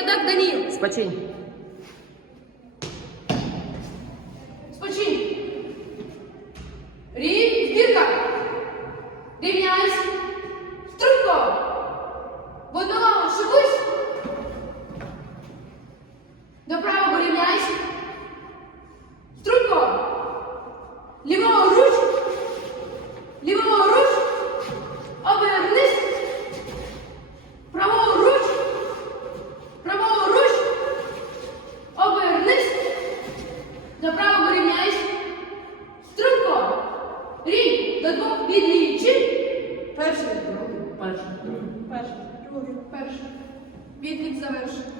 передай Даніл. Спочинь. Спочинь. Рів, дірка. Рівняйся. Струнко. В другий, перший. Відлік завершено.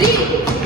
three.